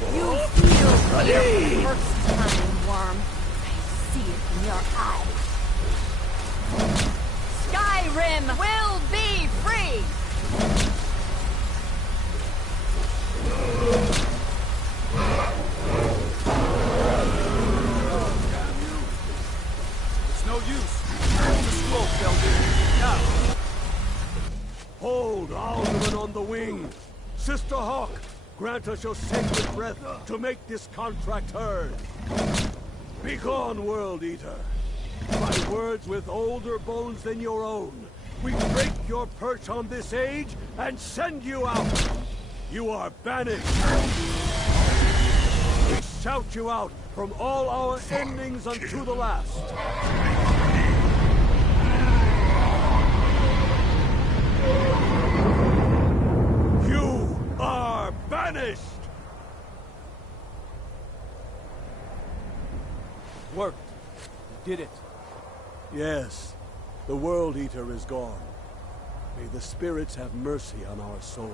You feel fear for the first time, worm. I see it in your eyes. Skyrim will be free! It's no use. The scroll fell in. Now. Hold, Alderman on the wing. Sister Hawk, grant us your sacred breath to make this contract heard. Begone, World Eater. By words with older bones than your own, we break your perch on this age and send you out. You are banished. We shout you out from all our endings unto the last. You are banished! Worked. You did it. Yes. The World Eater is gone. May the spirits have mercy on our souls.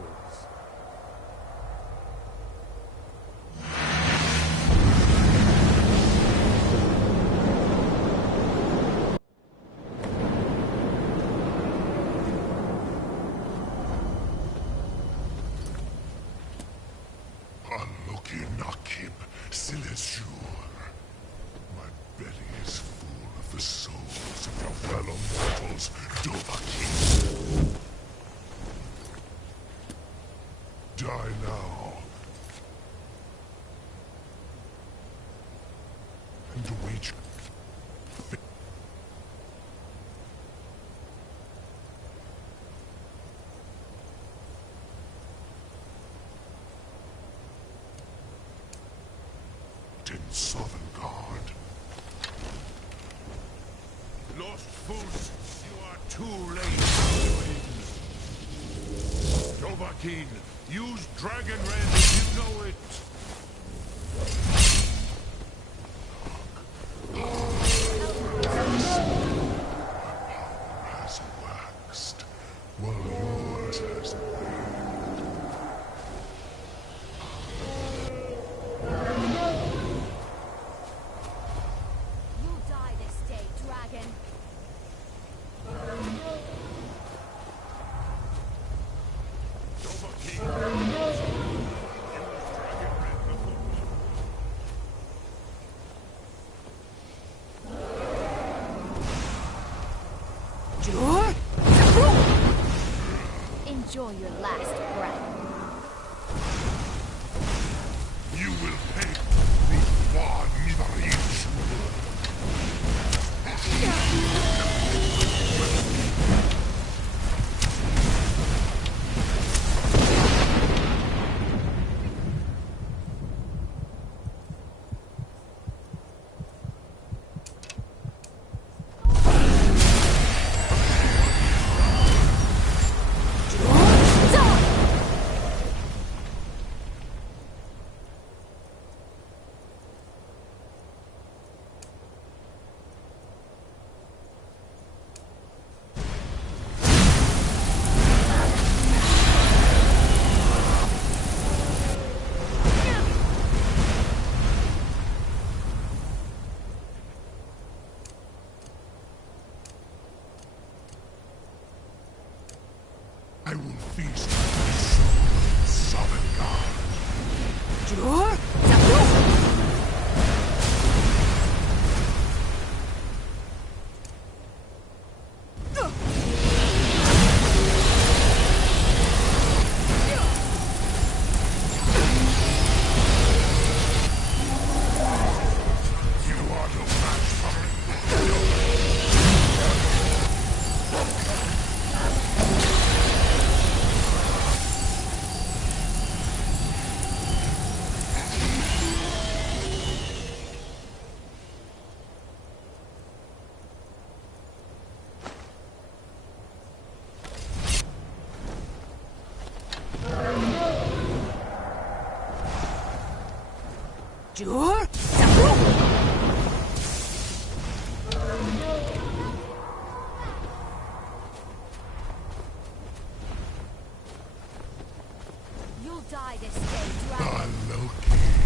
My belly is full of the souls of your fellow mortals, Dovahkiin. Die now. And await in Sovngarde. Lost Fools, you are too late. Dovahkiin, use Dragon Red if you know it. Has waxed, while yours has waned. You'll die this day, dragon. Enjoy your last breath. You will pay Ruthwan Mivarich. I will feast on my soul in Sovngarde. You are no match for me. You'll die this day, dragon. Loki.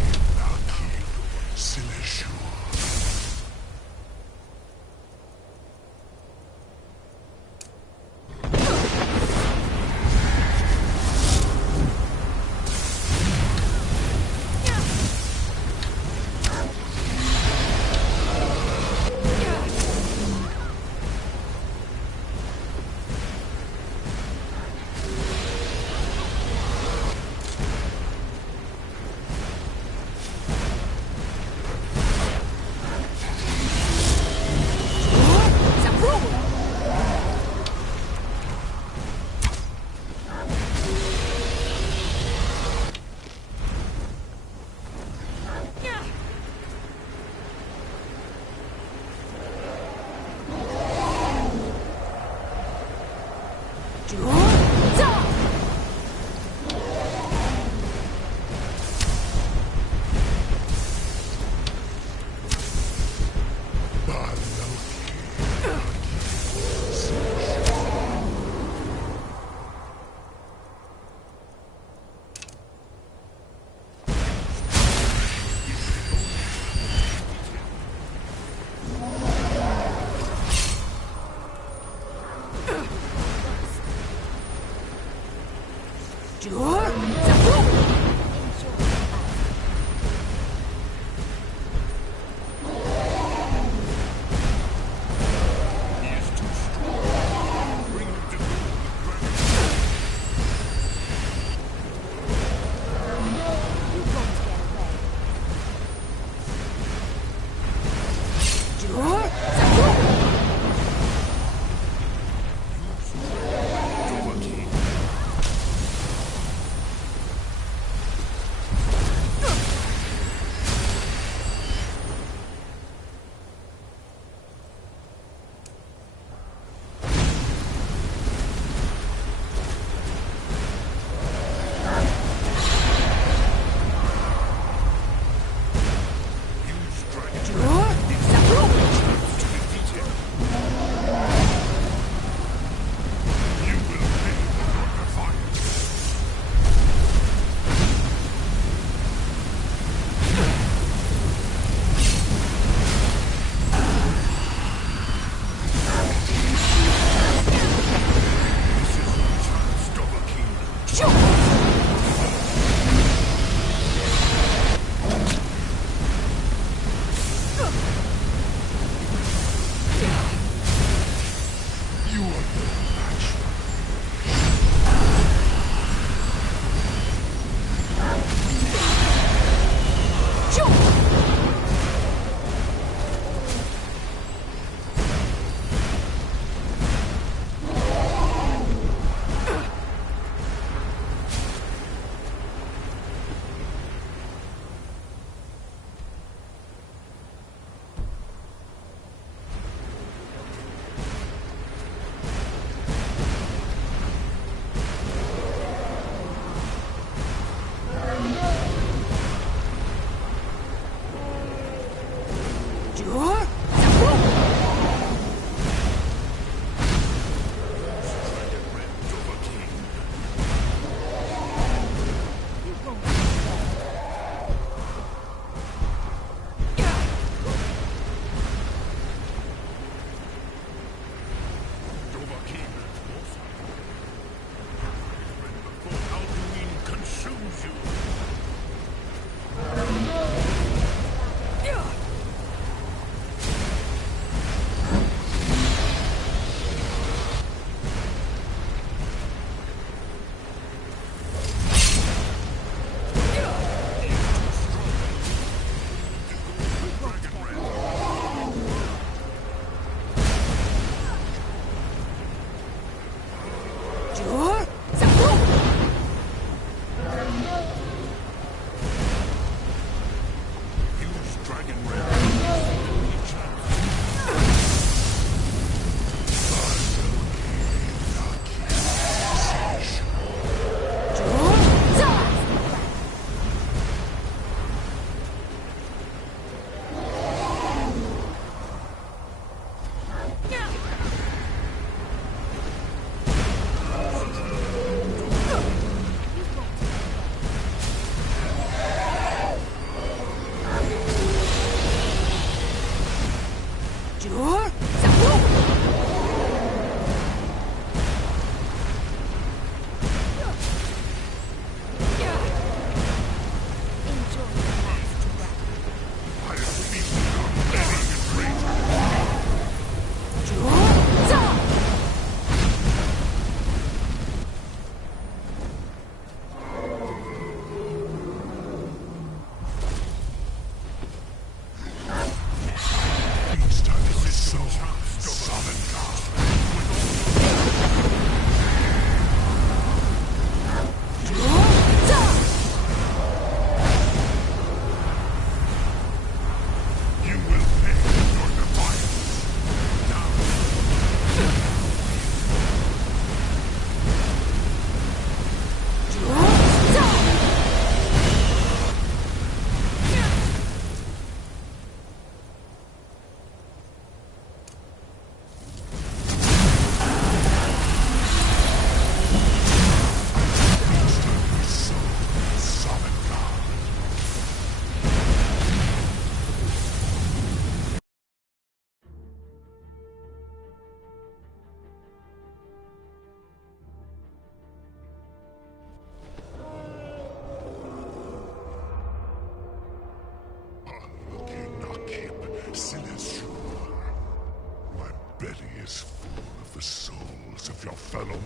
of your fellow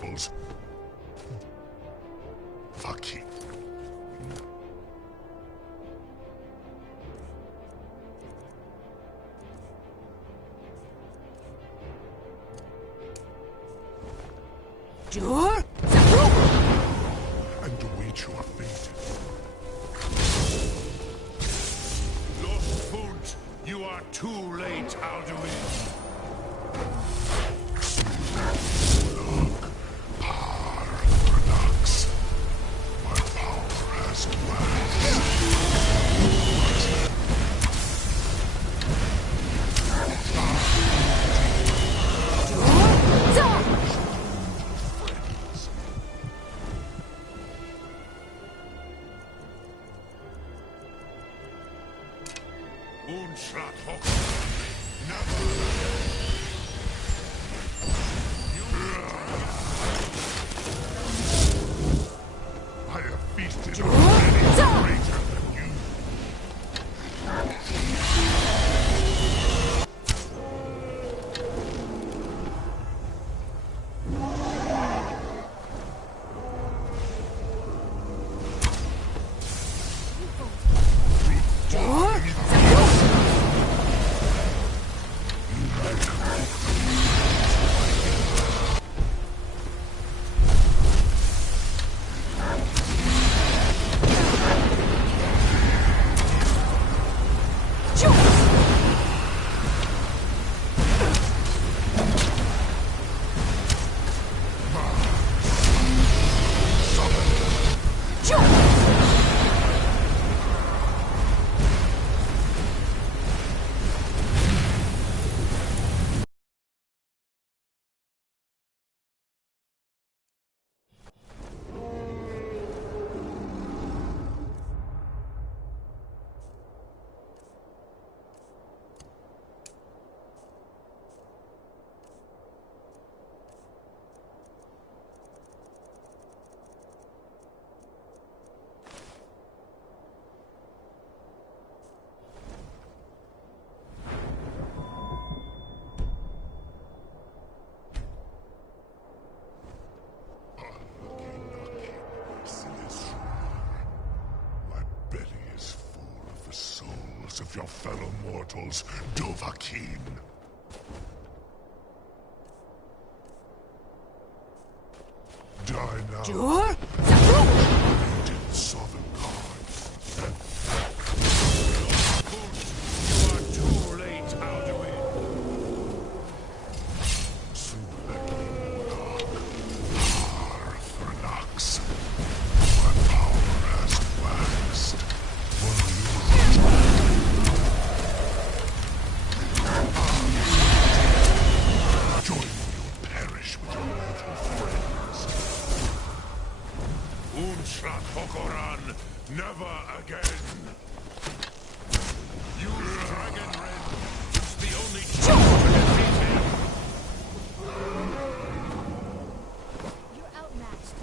mortals. Fuck you. And await your fate. Lost Food, you are too late, Alduin. Relax. My power has waxed. Unschlag hoch. I have feasted on many greater than you. You souls of your fellow mortals, Dovahkiin. Die now. Dur? Zaru! Did Sovereign gods. You are too late, Alduin. Thurnax. My power has waxed. Join me or perish with your mortal friends. Unshlat Hokoran, never again. Use Dragon Rend. It's the only chance to defeat him. You're outmatched.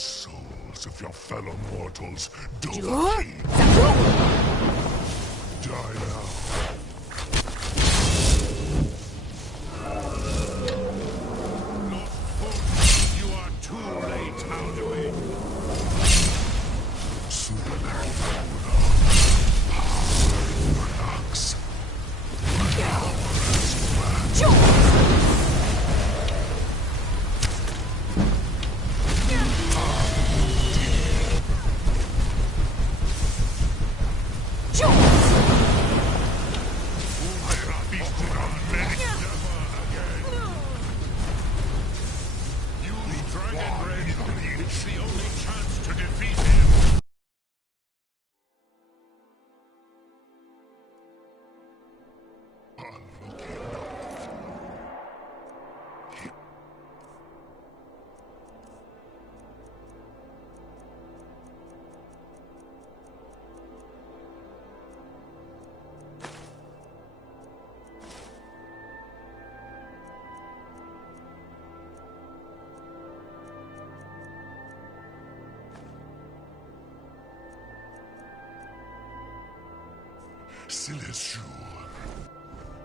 souls of your fellow mortals, Sure. Dovahkiin. Zaku! Die now. You are too late, Alduin. Use Dragon Red. It's the only chance to defeat him. Sileshu,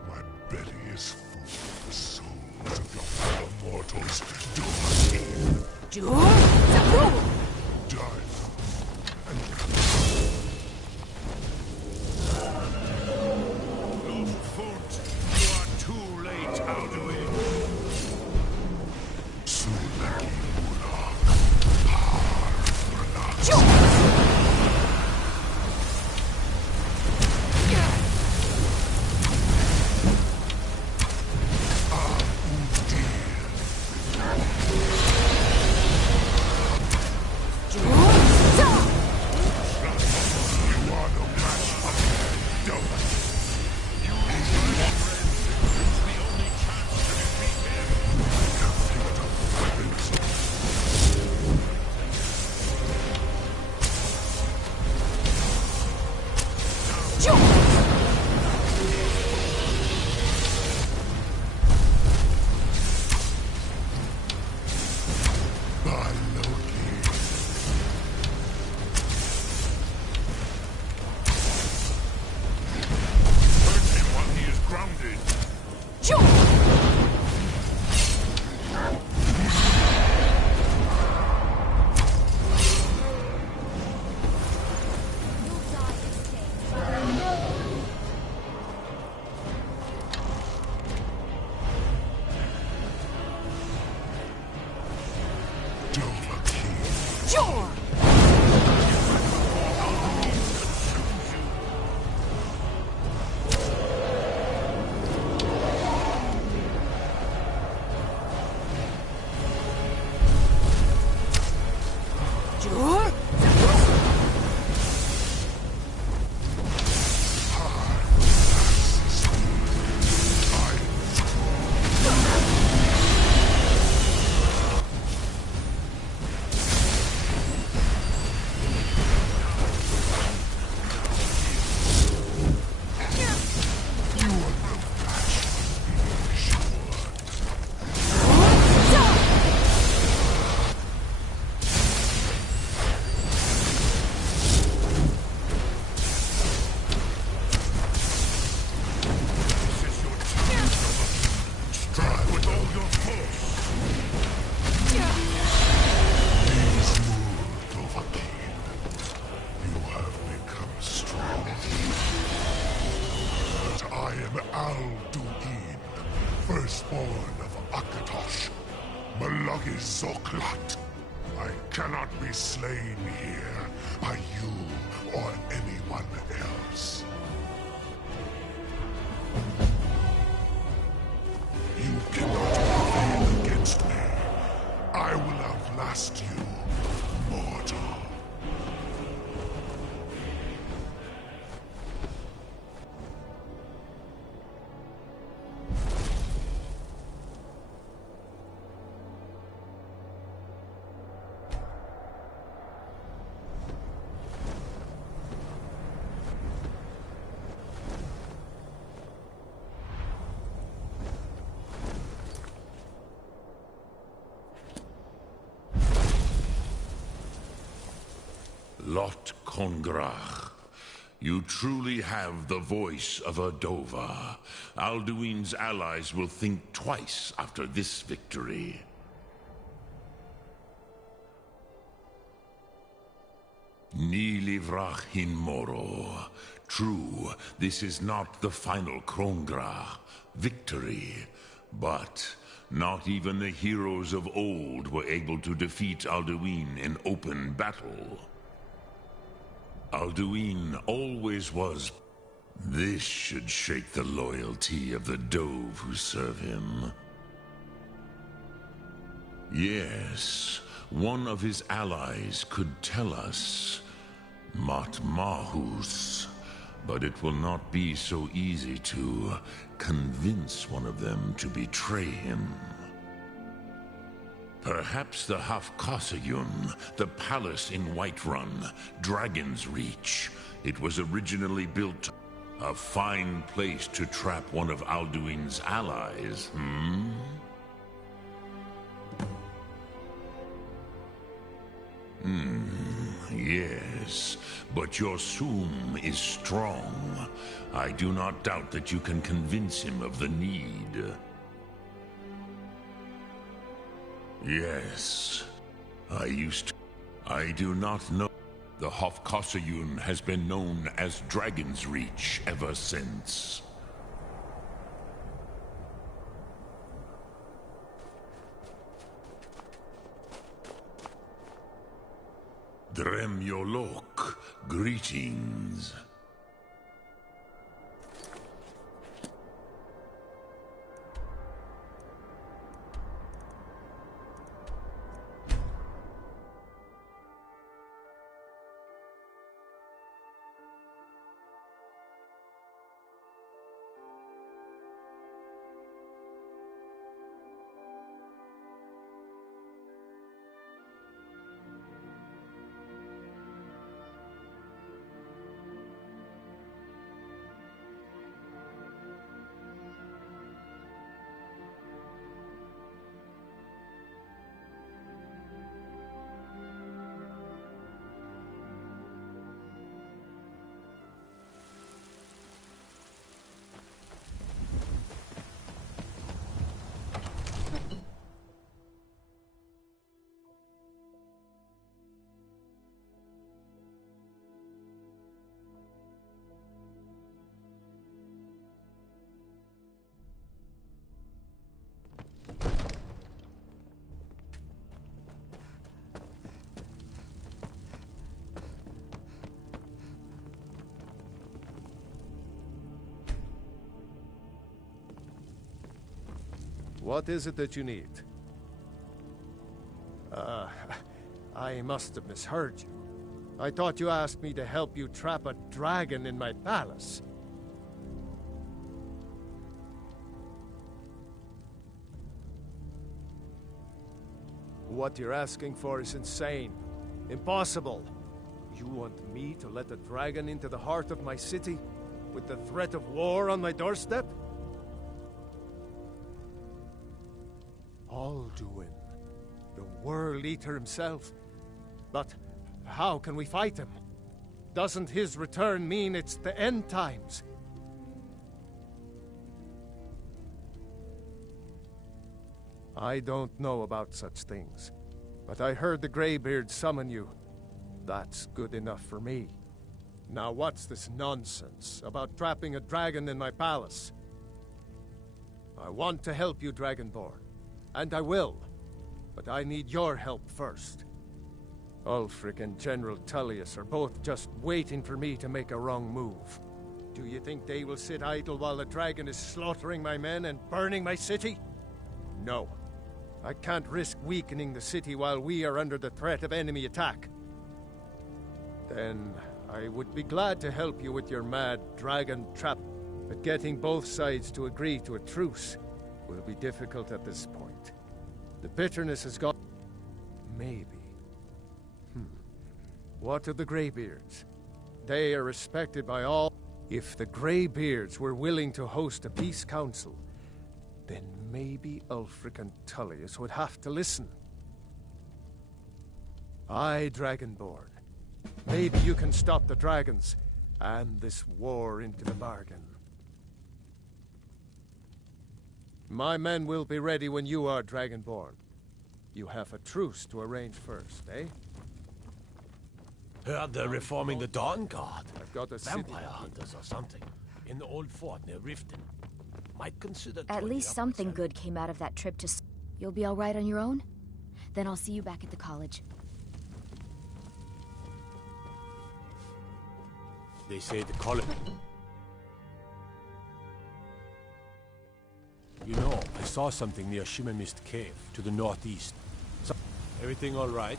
my belly is full of the souls of your fellow mortals, Dovahkiin. Zaku! Die Lord, you are too late, Alduin. Sulaki Mulak. Alduin, firstborn of Akatosh, Malagi Zoklat. I cannot be slain here by you or anyone else. You cannot prevail against me. I will outlast you, mortal. Lot Kongrach. You truly have the voice of a Dova. Alduin's allies will think twice after this victory. Ni livrach hin moro. True, this is not the final Krongra victory, but not even the heroes of old were able to defeat Alduin in open battle. Alduin always was. This should shake the loyalty of the Dove who serve him. Yes, one of his allies could tell us. Matmahus. But it will not be so easy to convince one of them to betray him. Perhaps the Hafkasayun, the palace in Whiterun, Dragon's Reach. It was originally built a fine place to trap one of Alduin's allies, Yes, but your Sum is strong. I do not doubt that you can convince him of the need. Yes, I do not know. The Hofkasayun has been known as Dragon's Reach ever since. Dremyolok, greetings. What is it that you need? I must have misheard you. I thought you asked me to help you trap a dragon in my palace. What you're asking for is insane. Impossible. You want me to let a dragon into the heart of my city, with the threat of war on my doorstep? Alduin, the World Eater himself. But how can we fight him? Doesn't his return mean it's the end times? I don't know about such things, but I heard the Greybeard summon you. That's good enough for me. Now what's this nonsense about trapping a dragon in my palace? I want to help you, Dragonborn. And I will. But I need your help first. Ulfric and General Tullius are both just waiting for me to make a wrong move. Do you think they will sit idle while the dragon is slaughtering my men and burning my city? No. I can't risk weakening the city while we are under the threat of enemy attack. Then I would be glad to help you with your mad dragon trap, but getting both sides to agree to a truce will be difficult at this point. The bitterness has gone. Maybe. What of the Greybeards? They are respected by all. If the Greybeards were willing to host a peace council, then maybe Ulfric and Tullius would have to listen. I, Dragonborn, Maybe you can stop the dragons, and this war into the bargain. My men will be ready when you are Dragonborn. You have a truce to arrange first, eh? Heard they're reforming the Dawn Guard. I've got a city. Vampire hunters or something. In the old fort near Riften. Might consider At joining least up something myself. good came out of that trip to... You'll be all right on your own? Then I'll see you back at the college. They say the college... You know, I saw something near Shimmermist Cave, to the northeast. Everything all right?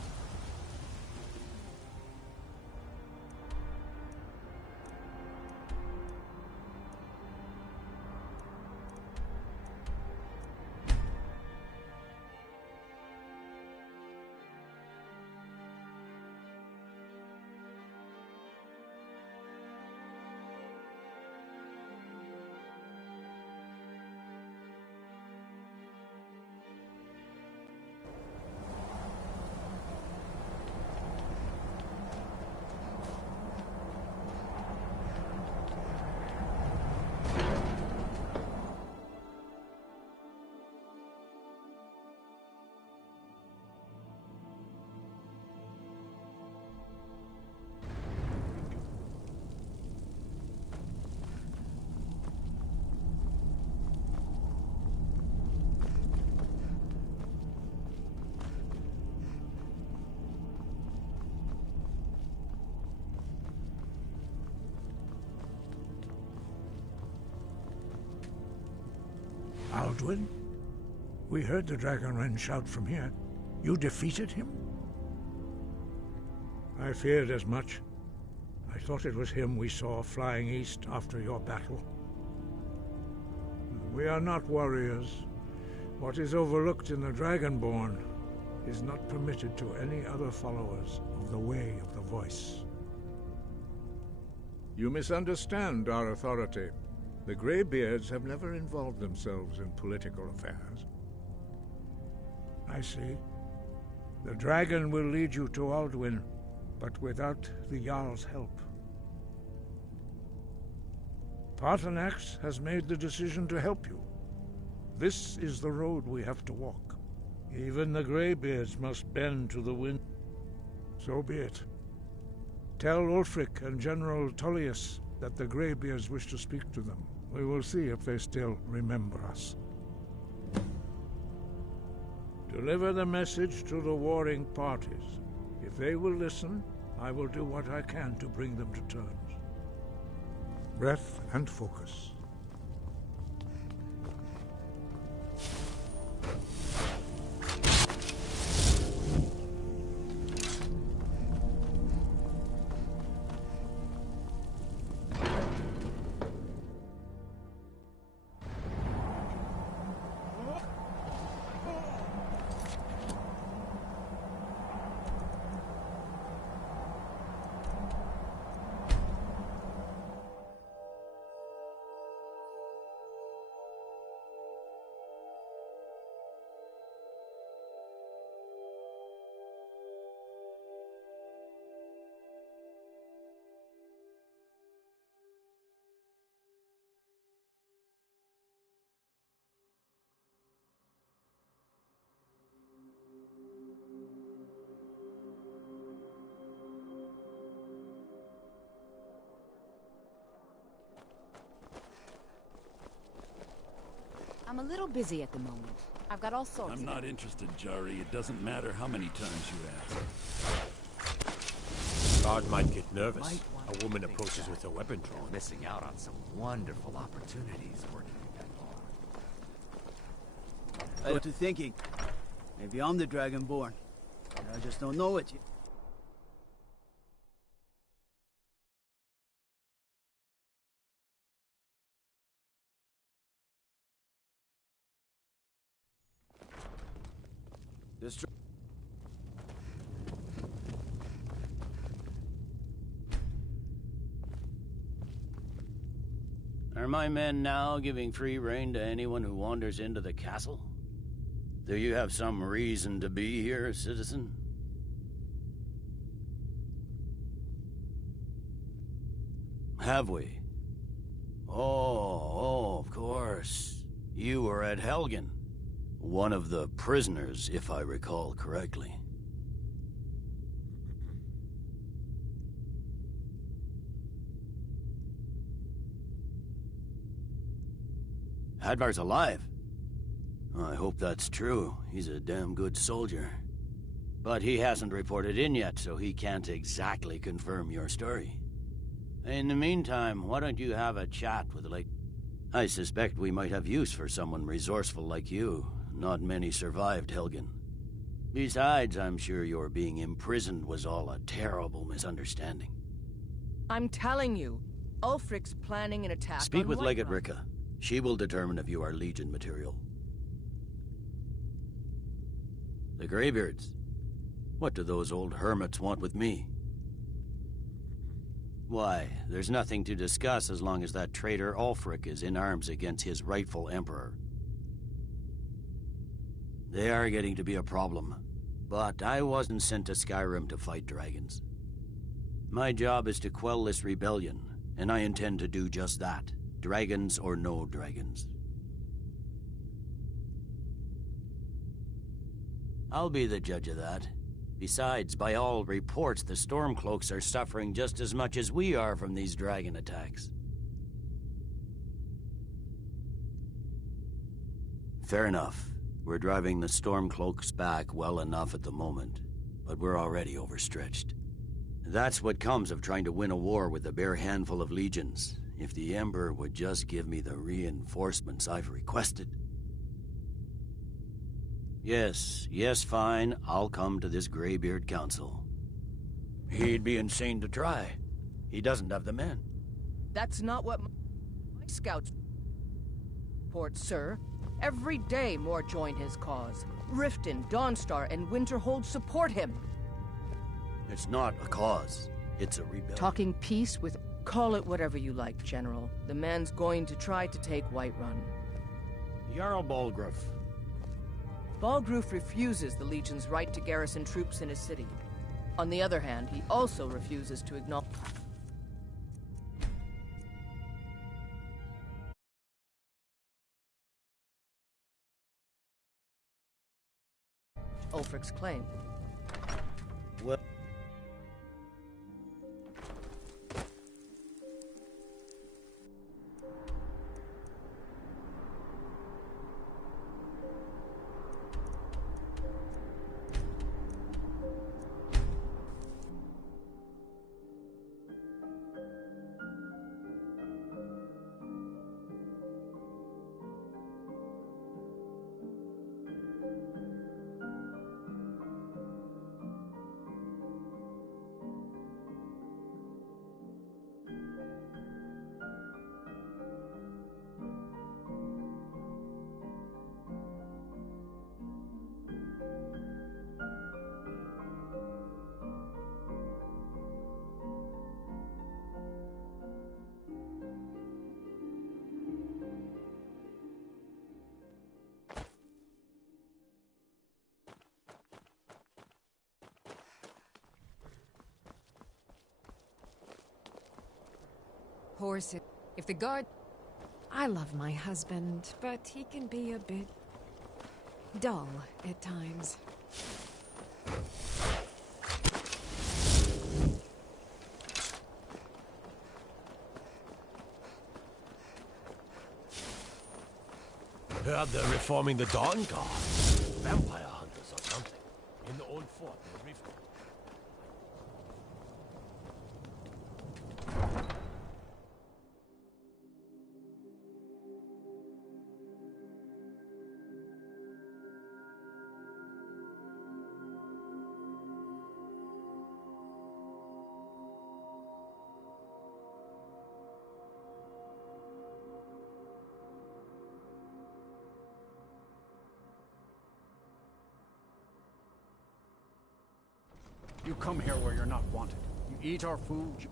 Alduin? We heard the Dragonren shout from here. You defeated him? I feared as much. I thought it was him we saw flying east after your battle. We are not warriors. What is overlooked in the Dragonborn is not permitted to any other followers of the Way of the Voice. You misunderstand our authority. The Greybeards have never involved themselves in political affairs. I see. The dragon will lead you to Alduin, but without the Jarl's help. Paarthurnax has made the decision to help you. This is the road we have to walk. Even the Greybeards must bend to the wind. So be it. Tell Ulfric and General Tullius that the Greybeards wish to speak to them. We will see if they still remember us. Deliver the message to the warring parties. If they will listen, I will do what I can to bring them to terms. Breath and focus. I'm a little busy at the moment. I've got all sorts I'm of... not interested, Jari. It doesn't matter how many times you ask. Guard might get nervous. A woman approaches with a weapon drawn. Missing out on some wonderful opportunities working at that bar. What you thinking? Maybe I'm the Dragonborn. I just don't know it yet. Are my men now giving free rein to anyone who wanders into the castle? Do you have some reason to be here, citizen? Have we? Oh, of course. You were at Helgen. One of the prisoners, if I recall correctly. Hadvar's alive. I hope that's true. He's a damn good soldier. But he hasn't reported in yet, so he can't exactly confirm your story. In the meantime, why don't you have a chat with Lake? I suspect we might have use for someone resourceful like you. Not many survived Helgen. Besides, I'm sure your being imprisoned was all a terrible misunderstanding. I'm telling you, Ulfric's planning an attack. Speak with Legate Whiterun. Ricka. She will determine if you are Legion material. The Greybeards. What do those old hermits want with me? Why, there's nothing to discuss as long as that traitor Ulfric is in arms against his rightful emperor. They are getting to be a problem, but I wasn't sent to Skyrim to fight dragons. My job is to quell this rebellion, and I intend to do just that, dragons or no dragons. I'll be the judge of that. Besides, by all reports, the Stormcloaks are suffering just as much as we are from these dragon attacks. Fair enough. We're driving the Stormcloaks back well enough at the moment, but we're already overstretched. That's what comes of trying to win a war with a bare handful of legions. If the Emperor would just give me the reinforcements I've requested. Yes, fine. I'll come to this Greybeard Council. He'd be insane to try. He doesn't have the men. That's not what my scouts report, sir. Every day more join his cause. Riften, Dawnstar, and Winterhold support him. It's not a cause. It's a rebellion. Talking peace with... Call it whatever you like, General. The man's going to try to take Whiterun. Jarl Balgruuf. Balgruuf refuses the Legion's right to garrison troops in his city. On the other hand, he also refuses to acknowledge... Ulfric's claim. Well... Horses. If the guard... I love my husband, but he can be a bit... dull at times. Heard they're reforming the Dawn Guard. Vampire hunters or something. In the old fort near Riften. You come here where you're not wanted. You eat our food, you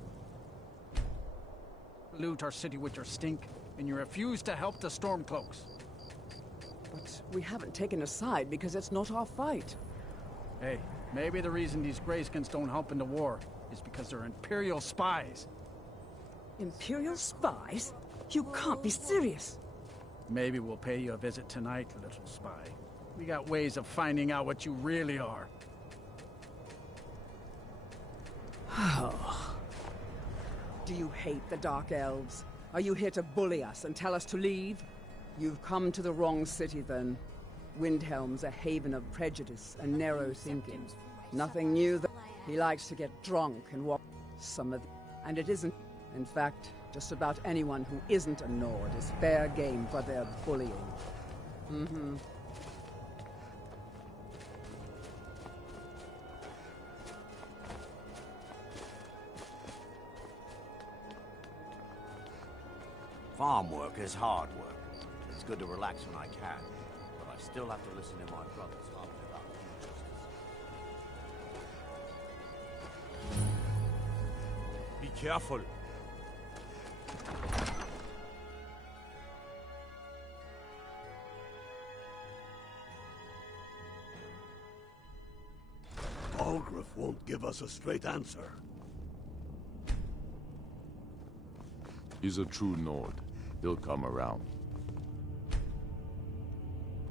loot our city with your stink, and you refuse to help the Stormcloaks. But we haven't taken a side because it's not our fight. Hey, maybe the reason these Greyskins don't help in the war is because they're Imperial spies. Imperial spies? You can't be serious. Maybe we'll pay you a visit tonight, little spy. We got ways of finding out what you really are. Do you hate the Dark Elves? Are you here to bully us and tell us to leave? You've come to the wrong city, then. Windhelm's a haven of prejudice and narrow thinking. Nothing new. He likes to get drunk and walk. And it isn't. In fact, just about anyone who isn't a Nord is fair game for their bullying. Mm-hmm. Farm work is hard work. It's good to relax when I can, but I still have to listen to my brothers harping about injustice. Be careful. Algriff won't give us a straight answer. He's a true Nord. He'll come around.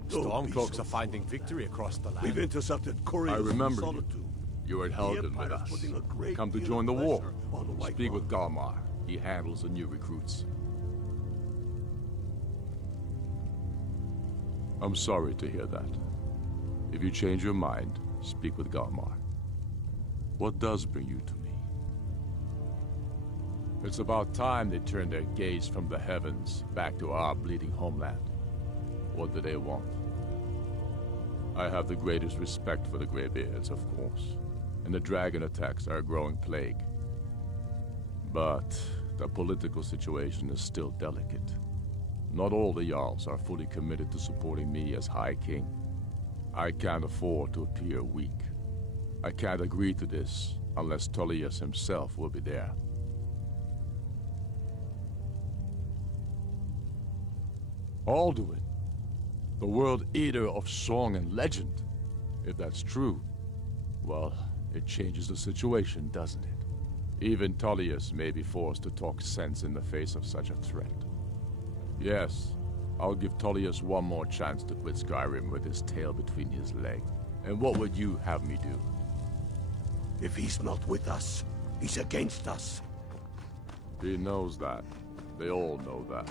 Stormcloaks are finding victory across the land. We've intercepted couriers. I remember from you. Solitude. You were at Helgen with us. Come to join the war. Speak with Galmar. He handles the new recruits. I'm sorry to hear that. If you change your mind, speak with Galmar. What does bring you to me? It's about time they turned their gaze from the heavens back to our bleeding homeland. What do they want? I have the greatest respect for the Greybeards, of course, and the dragon attacks are a growing plague. But the political situation is still delicate. Not all the Jarls are fully committed to supporting me as High King. I can't afford to appear weak. I can't agree to this unless Tullius himself will be there. Alduin, the World Eater of song and legend. If that's true, well, it changes the situation, doesn't it? Even Tullius may be forced to talk sense in the face of such a threat. Yes, I'll give Tullius one more chance to quit Skyrim with his tail between his legs. And what would you have me do? If he's not with us, he's against us. He knows that. They all know that.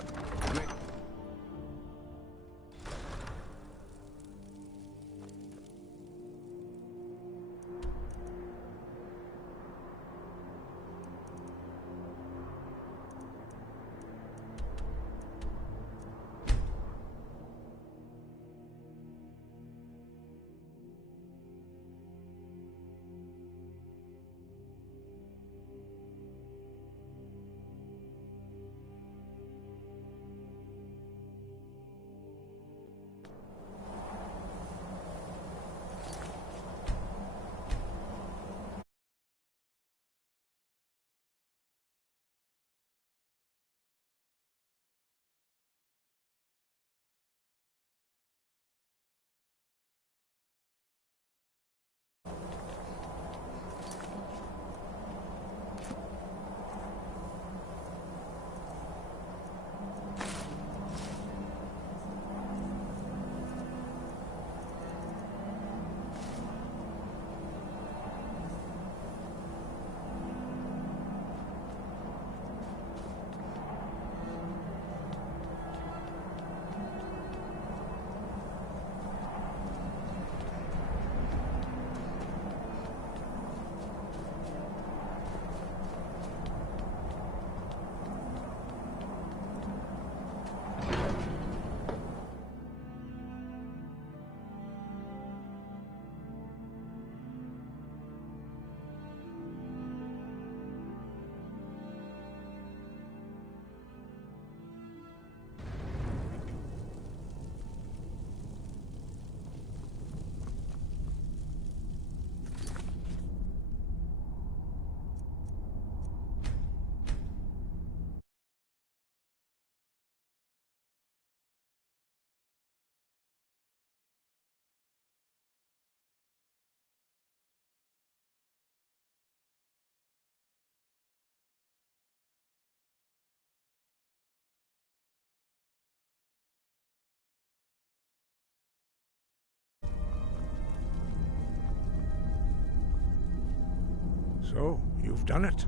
So, you've done it.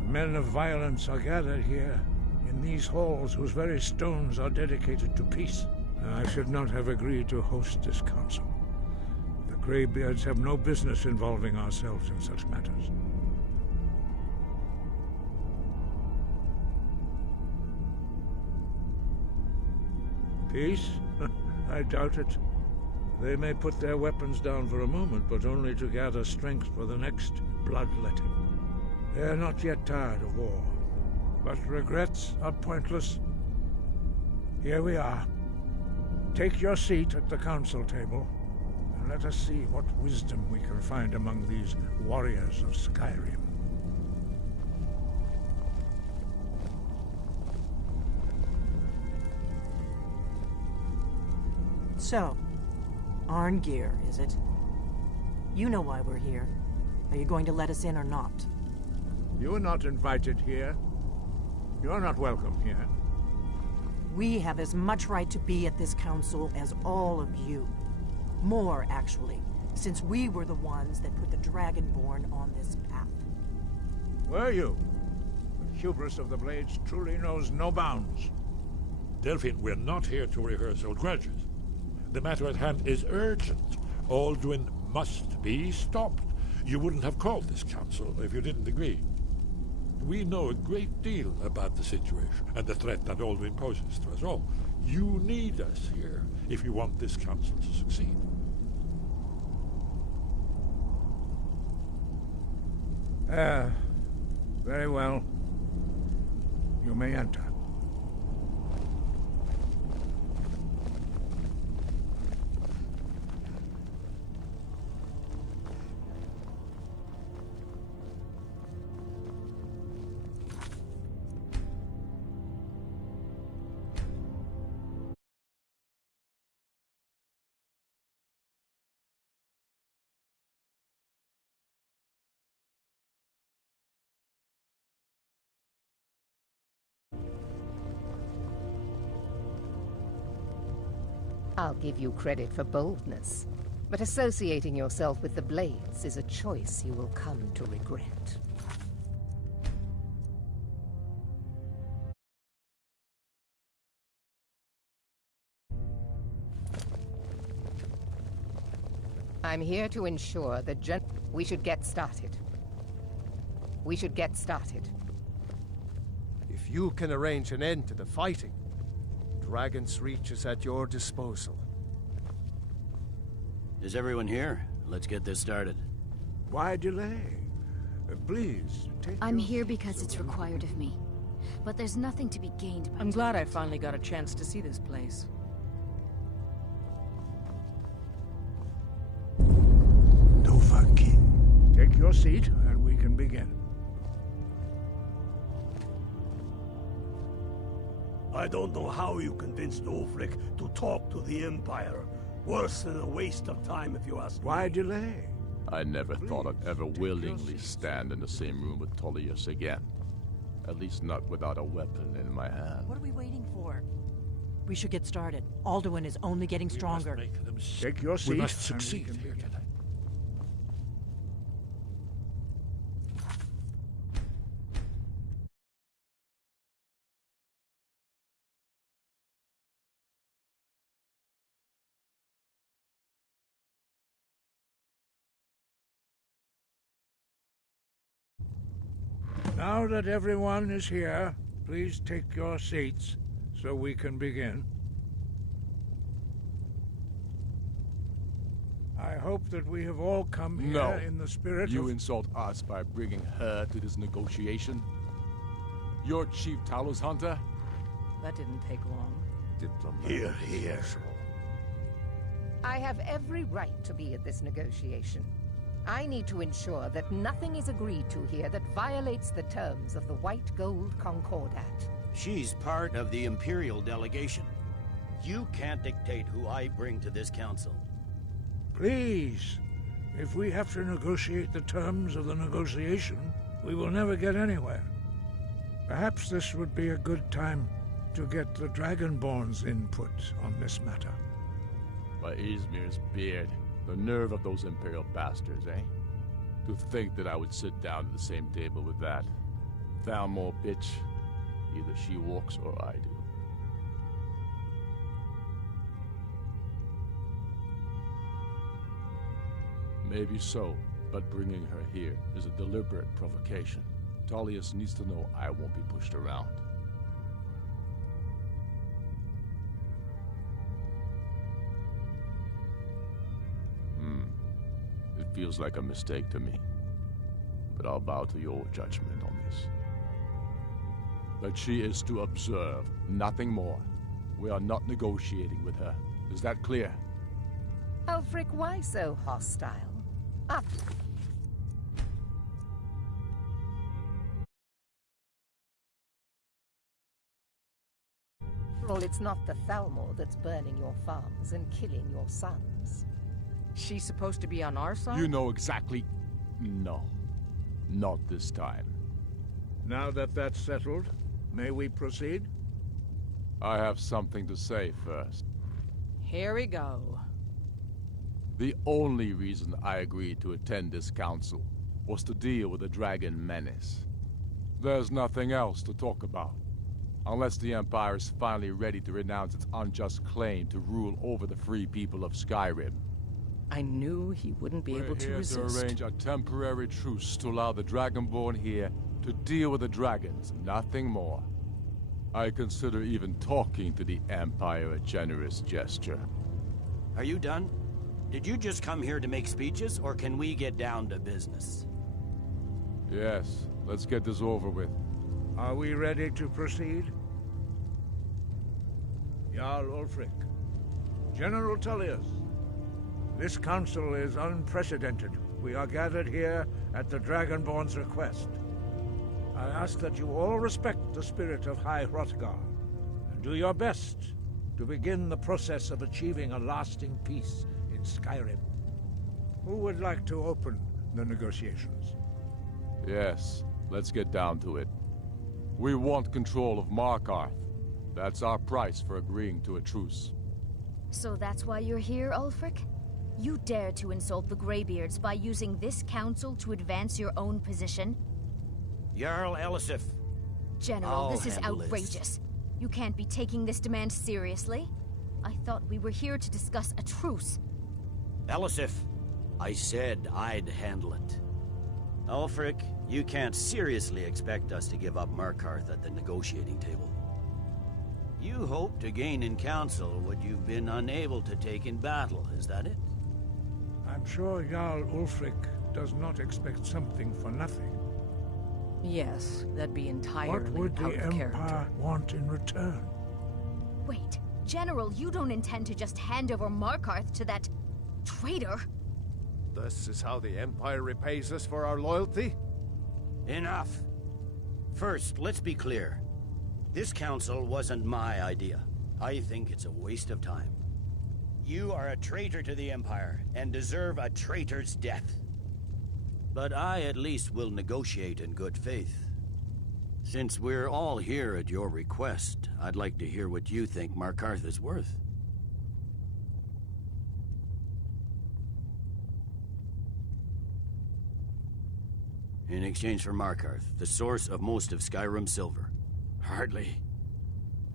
The men of violence are gathered here, in these halls whose very stones are dedicated to peace. I should not have agreed to host this council. The Greybeards have no business involving ourselves in such matters. Peace? I doubt it. They may put their weapons down for a moment, but only to gather strength for the next bloodletting. They are not yet tired of war, but regrets are pointless. Here we are. Take your seat at the council table, and let us see what wisdom we can find among these warriors of Skyrim. So, Arngeir, is it? You know why we're here. Are you going to let us in or not? You are not invited here. You're not welcome here. We have as much right to be at this council as all of you. More, actually, since we were the ones that put the Dragonborn on this path. Were you? The hubris of the Blades truly knows no bounds. Delphine, we're not here to rehearse old grudges. The matter at hand is urgent. Alduin must be stopped. You wouldn't have called this council if you didn't agree. We know a great deal about the situation and the threat that Alduin poses to us all. You need us here if you want this council to succeed. Very well. You may enter. I'll give you credit for boldness, but associating yourself with the Blades is a choice you will come to regret. I'm here to ensure that we should get started. We should get started. If you can arrange an end to the fighting, Dragon's Reach is at your disposal. Is everyone here? Let's get this started. Why delay? Please, take I'm here because it's required of me. But there's nothing to be gained by... I'm glad I finally got a chance to see this place. Dovahkiin. Take your seat, and we can begin. I don't know how you convinced Ulfric to talk to the Empire. Worse than a waste of time, if you ask me. Why delay? I never thought I'd ever willingly stand in the same room with Tullius again. At least not without a weapon in my hand. What are we waiting for? We should get started. Alduin is only getting stronger. Take your seat. We must succeed here tonight. Now that everyone is here, please take your seats so we can begin. I hope that we have all come here in the spirit You insult us by bringing her to this negotiation? You're Chief Talos Hunter? That didn't take long. Here, here. I have every right to be at this negotiation. I need to ensure that nothing is agreed to here that violates the terms of the White Gold Concordat. She's part of the Imperial delegation. You can't dictate who I bring to this council. Please, if we have to negotiate the terms of the negotiation, we will never get anywhere. Perhaps this would be a good time to get the Dragonborn's input on this matter. By Izmir's beard, the nerve of those Imperial bastards, eh? To think that I would sit down at the same table with that. Thalmor bitch. Either she walks or I do. Maybe so, but bringing her here is a deliberate provocation. Tullius needs to know I won't be pushed around. It feels like a mistake to me. But I'll bow to your judgment on this. But she is to observe, nothing more. We are not negotiating with her. Is that clear? Ulfric, why so hostile? Up. After all, it's not the Thalmor that's burning your farms and killing your sons. She's supposed to be on our side? You know exactly... No. Not this time. Now that that's settled, may we proceed? I have something to say first. Here we go. The only reason I agreed to attend this council was to deal with the dragon menace. There's nothing else to talk about. Unless the Empire is finally ready to renounce its unjust claim to rule over the free people of Skyrim. I knew he wouldn't be able to resist. We're here to arrange a temporary truce to allow the Dragonborn here to deal with the dragons, nothing more. I consider even talking to the Empire a generous gesture. Are you done? Did you just come here to make speeches, or can we get down to business? Yes, let's get this over with. Are we ready to proceed? Jarl Ulfric, General Tullius, this council is unprecedented. We are gathered here at the Dragonborn's request. I ask that you all respect the spirit of High Hrothgar, and do your best to begin the process of achieving a lasting peace in Skyrim. Who would like to open the negotiations? Yes, let's get down to it. We want control of Markarth. That's our price for agreeing to a truce. So that's why you're here, Ulfric? You dare to insult the Greybeards by using this council to advance your own position? Jarl Elisif. General, this is outrageous. You can't be taking this demand seriously. I thought we were here to discuss a truce. Elisif, I said I'd handle it. Ulfric, you can't seriously expect us to give up Markarth at the negotiating table. You hope to gain in council what you've been unable to take in battle, is that it? I'm sure Jarl Ulfric does not expect something for nothing. Yes, that'd be entirely What would the Empire character. want in return? Wait, General, you don't intend to just hand over Markarth to that traitor? This is how the Empire repays us for our loyalty? Enough. First, let's be clear. This council wasn't my idea. I think it's a waste of time. You are a traitor to the Empire, and deserve a traitor's death. But I at least will negotiate in good faith. Since we're all here at your request, I'd like to hear what you think Markarth is worth. In exchange for Markarth, the source of most of Skyrim's silver. Hardly.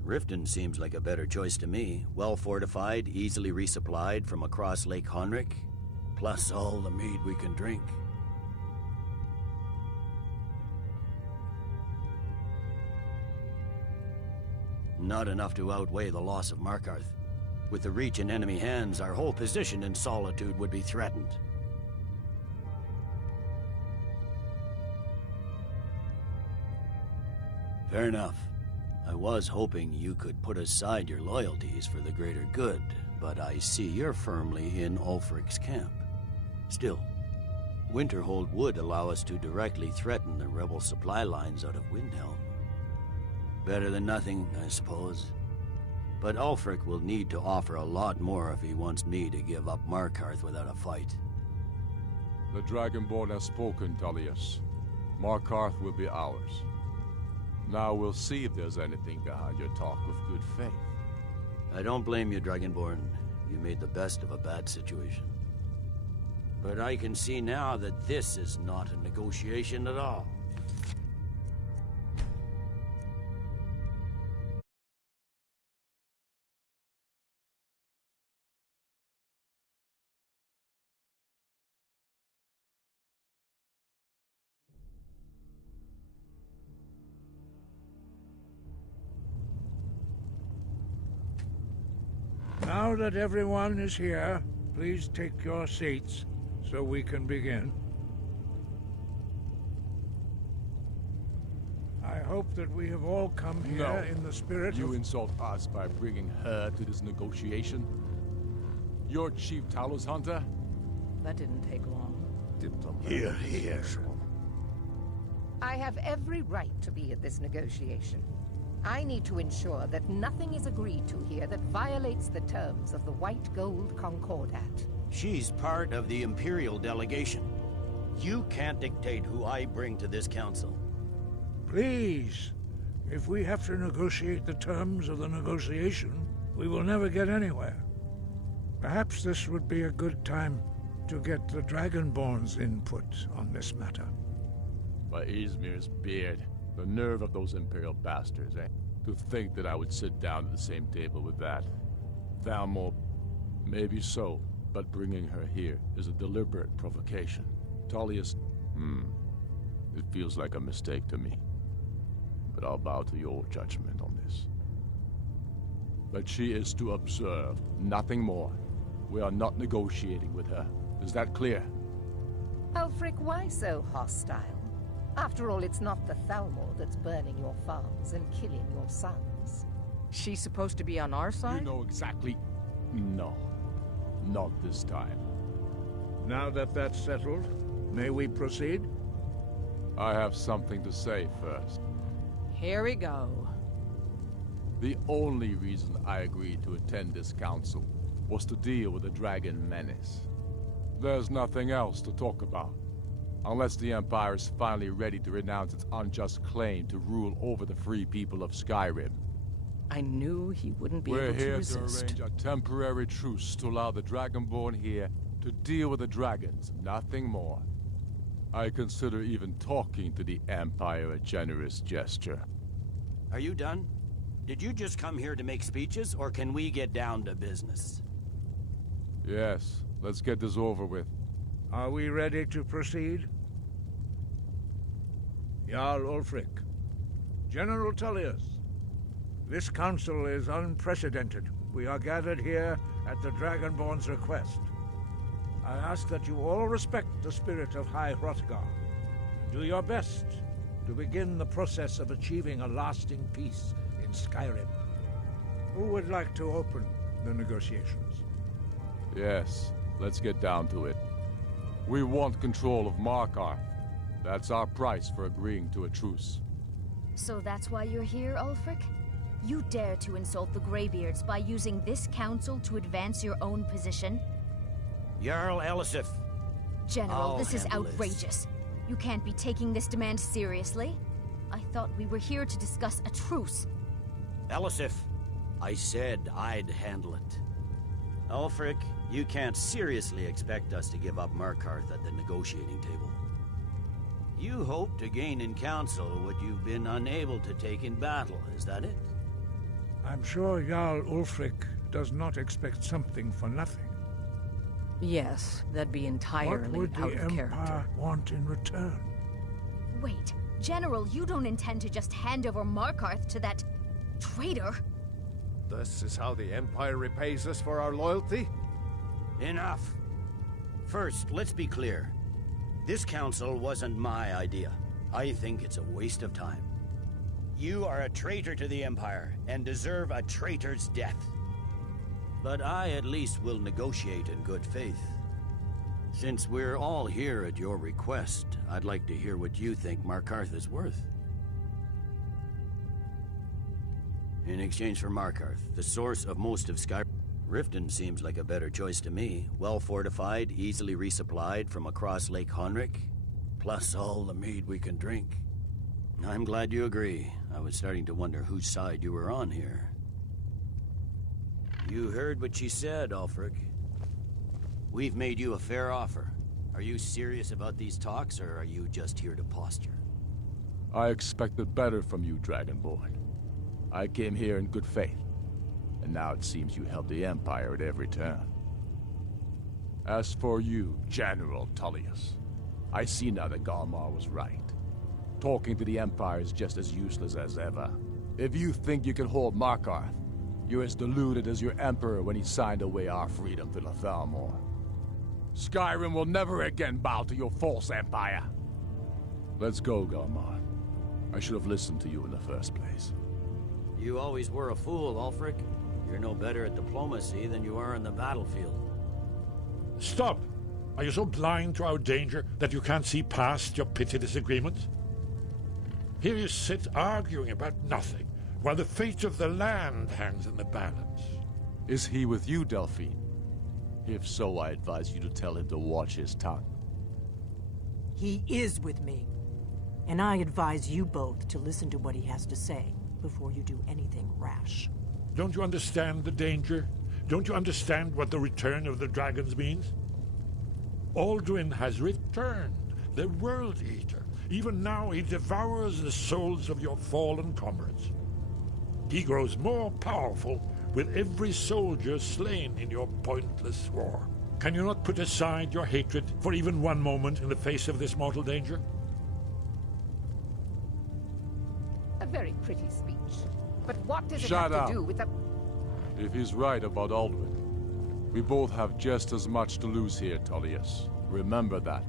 Riften seems like a better choice to me. Well fortified, easily resupplied from across Lake Honric, plus all the mead we can drink. Not enough to outweigh the loss of Markarth. With the Reach in enemy hands, our whole position in Solitude would be threatened. Fair enough. I was hoping you could put aside your loyalties for the greater good, but I see you're firmly in Ulfric's camp. Still, Winterhold would allow us to directly threaten the rebel supply lines out of Windhelm. Better than nothing, I suppose. But Ulfric will need to offer a lot more if he wants me to give up Markarth without a fight. The Dragonborn has spoken, Tullius. Markarth will be ours. Now we'll see if there's anything behind your talk of good faith. I don't blame you, Dragonborn. You made the best of a bad situation. But I can see now that this is not a negotiation at all. Now that everyone is here, please take your seats so we can begin. I hope that we have all come here in the spirit You of... insult us by bringing her to this negotiation? You're Chief Talos Hunter? That didn't take long. Here, here. I have every right to be at this negotiation. I need to ensure that nothing is agreed to here that violates the terms of the White Gold Concordat. She's part of the Imperial delegation. You can't dictate who I bring to this council. Please, if we have to negotiate the terms of the negotiation, we will never get anywhere. Perhaps this would be a good time to get the Dragonborn's input on this matter. By Izmir's beard. The nerve of those Imperial bastards, eh? To think that I would sit down at the same table with that. Thalmor, maybe so, but bringing her here is a deliberate provocation. Tullius, it feels like a mistake to me. But I'll bow to your judgment on this. But she is to observe, nothing more. We are not negotiating with her. Is that clear? Ulfric, why so hostile? After all, it's not the Thalmor that's burning your farms and killing your sons. She's supposed to be on our side? You know exactly... No. Not this time. Now that that's settled, may we proceed? I have something to say first. Here we go. The only reason I agreed to attend this council was to deal with the Dragon Menace. There's nothing else to talk about. Unless the Empire is finally ready to renounce its unjust claim to rule over the free people of Skyrim. I knew he wouldn't be able to resist. We're here to arrange a temporary truce to allow the Dragonborn here to deal with the dragons, nothing more. I consider even talking to the Empire a generous gesture. Are you done? Did you just come here to make speeches, or can we get down to business? Yes, let's get this over with. Are we ready to proceed? Jarl Ulfric, General Tullius, this council is unprecedented. We are gathered here at the Dragonborn's request. I ask that you all respect the spirit of High Hrothgar. Do your best to begin the process of achieving a lasting peace in Skyrim. Who would like to open the negotiations? Yes, let's get down to it. We want control of Markarth. That's our price for agreeing to a truce. So that's why you're here, Ulfric? You dare to insult the Greybeards by using this council to advance your own position? Jarl Elisif. General, this is outrageous. You can't be taking this demand seriously. I thought we were here to discuss a truce. Elisif, I said I'd handle it. Ulfric, you can't seriously expect us to give up Markarth at the negotiating table. You hope to gain in council what you've been unable to take in battle, is that it? I'm sure Jarl Ulfric does not expect something for nothing. Yes, that'd be entirely What out would the of character. Empire want in return? Wait, General, you don't intend to just hand over Markarth to that traitor? This is how the Empire repays us for our loyalty? Enough. First, let's be clear. This council wasn't my idea. I think it's a waste of time. You are a traitor to the Empire, and deserve a traitor's death. But I at least will negotiate in good faith. Since we're all here at your request, I'd like to hear what you think Markarth is worth. In exchange for Markarth, the source of most of Skyrim, Riften seems like a better choice to me. Well fortified, easily resupplied from across Lake Honric, plus all the mead we can drink. I'm glad you agree. I was starting to wonder whose side you were on here. You heard what she said, Ulfric. We've made you a fair offer. Are you serious about these talks, or are you just here to posture? I expected better from you, Dragonborn. I came here in good faith, and now it seems you help the Empire at every turn. As for you, General Tullius, I see now that Galmar was right. Talking to the Empire is just as useless as ever. If you think you can hold Markarth, you're as deluded as your Emperor when he signed away our freedom to the Thalmor. Skyrim will never again bow to your false empire. Let's go, Galmar. I should have listened to you in the first place. You always were a fool, Ulfric. You're no better at diplomacy than you are in the battlefield. Stop! Are you so blind to our danger that you can't see past your petty disagreements? Here you sit arguing about nothing, while the fate of the land hangs in the balance. Is he with you, Delphine? If so, I advise you to tell him to watch his tongue. He is with me. And I advise you both to listen to what he has to say before you do anything rash. Don't you understand the danger? Don't you understand what the return of the dragons means? Alduin has returned, the World Eater. Even now he devours the souls of your fallen comrades. He grows more powerful with every soldier slain in your pointless war. Can you not put aside your hatred for even one moment in the face of this mortal danger? A very pretty speech. But what does it Shut have up. to do with the... If he's right about Alduin, we both have just as much to lose here, Tullius. Remember that.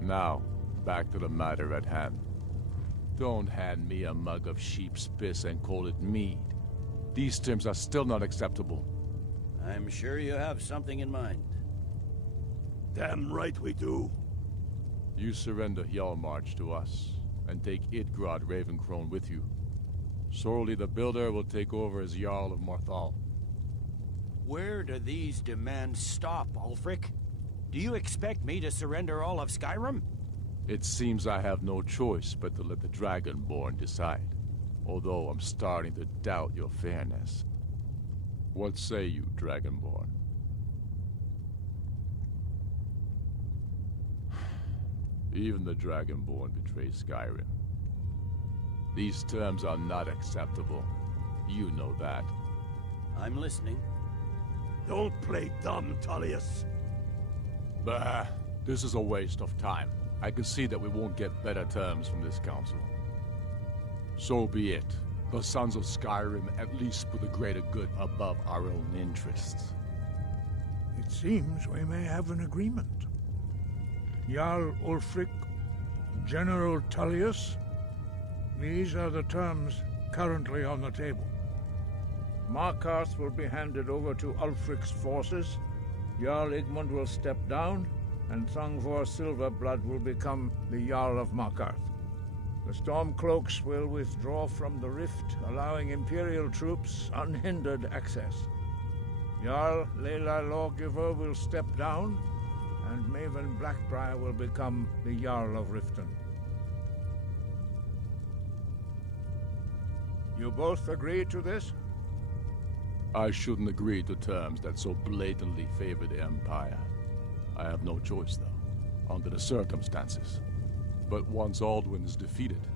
Now, back to the matter at hand. Don't hand me a mug of sheep's piss and call it mead. These terms are still not acceptable. I'm sure you have something in mind. Damn right we do. You surrender Hjalmarch to us, and take Idgrod Ravencrone with you. Sorli the Builder will take over as Jarl of Morthal. Where do these demands stop, Ulfric? Do you expect me to surrender all of Skyrim? It seems I have no choice but to let the Dragonborn decide. Although I'm starting to doubt your fairness. What say you, Dragonborn? Even the Dragonborn betray Skyrim. These terms are not acceptable. You know that. I'm listening. Don't play dumb, Tullius. Bah, this is a waste of time. I can see that we won't get better terms from this council. So be it. The Sons of Skyrim at least put the greater good above our own interests. It seems we may have an agreement. Jarl Ulfric, General Tullius, these are the terms currently on the table. Markarth will be handed over to Ulfric's forces, Jarl Igmund will step down, and Thangvor Silverblood will become the Jarl of Markarth. The Stormcloaks will withdraw from the rift, allowing Imperial troops unhindered access. Jarl Leila Lawgiver will step down, and Maven Blackbriar will become the Jarl of Riften. You both agree to this? I shouldn't agree to terms that so blatantly favor the Empire. I have no choice, though, under the circumstances. But once Alduin is defeated,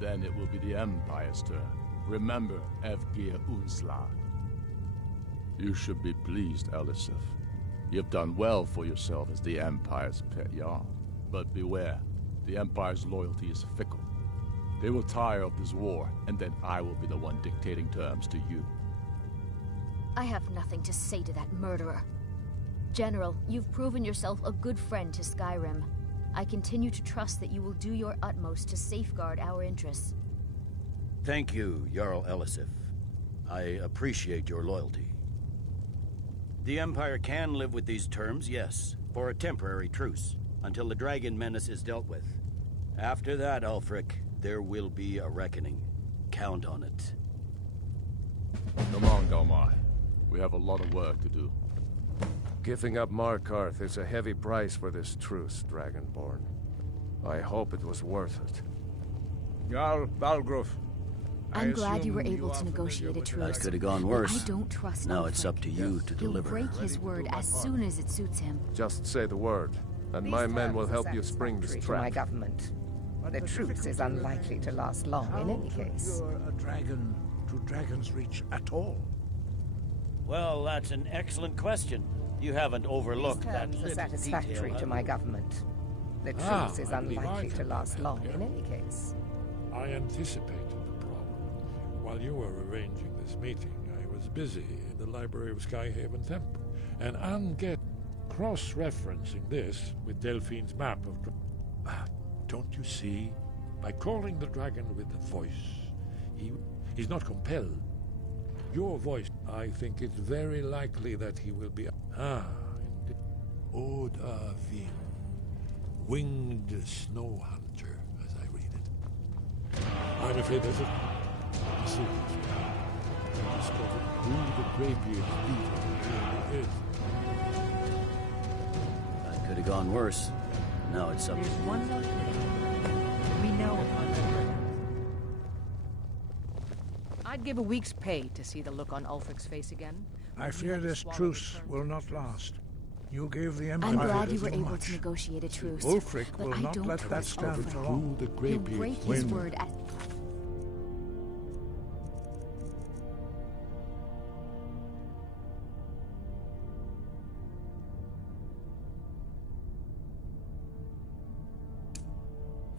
then it will be the Empire's turn. Remember, Evgir Unslag. You should be pleased, Elisif. You've done well for yourself as the Empire's pet Jarl. But beware, the Empire's loyalty is fickle. They will tire of this war, and then I will be the one dictating terms to you. I have nothing to say to that murderer. General, you've proven yourself a good friend to Skyrim. I continue to trust that you will do your utmost to safeguard our interests. Thank you, Jarl Elisif. I appreciate your loyalty. The Empire can live with these terms, yes, for a temporary truce, until the dragon menace is dealt with. After that, Ulfric, there will be a reckoning. Count on it. Come on, Galmar. We have a lot of work to do. Giving up Markarth is a heavy price for this truce, Dragonborn. I hope it was worth it. Jarl Balgruf. I'm glad you were able to negotiate a truce. That could have gone worse. I don't trust Now Ulfric. it's up to you to deliver. He'll break his word as soon as it suits him. Just say the word, and These my men terms will are help you spring this satisfactory to my trap. government. The truce is unlikely to last long in any case. How to lure a dragon to Dragon's Reach at all? Well, that's an excellent question. You haven't overlooked These that terms are little satisfactory detail, to have my you? government. The Ah, truce is I believe I unlikely to can last help long you. in any case. I anticipated the problem. While you were arranging this meeting, I was busy in the library of Skyhaven Temple, and I'm cross-referencing this with Delphine's map of... Don't you see? By calling the dragon with the voice, he's not compelled. Your voice, I think it's very likely that he will be... Ode Vin, winged snow hunter, as I read it. I'm afraid there's a serious one. I discovered who the Greybeard's leader really is. That could have gone worse. Now it's up to There's you. one more thing. We know upon I'd give a week's pay to see the look on Ulfric's face again. I fear this truce will not last. You gave the Empire I'm glad you were too able much. to negotiate a truce. Ulfric but will I not don't let that trust stand Ulfric. for long. He'll break his word at...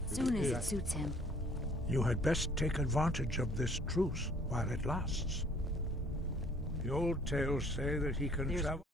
soon as it suits him. You had best take advantage of this truce while it lasts. The old tales say that he can travel...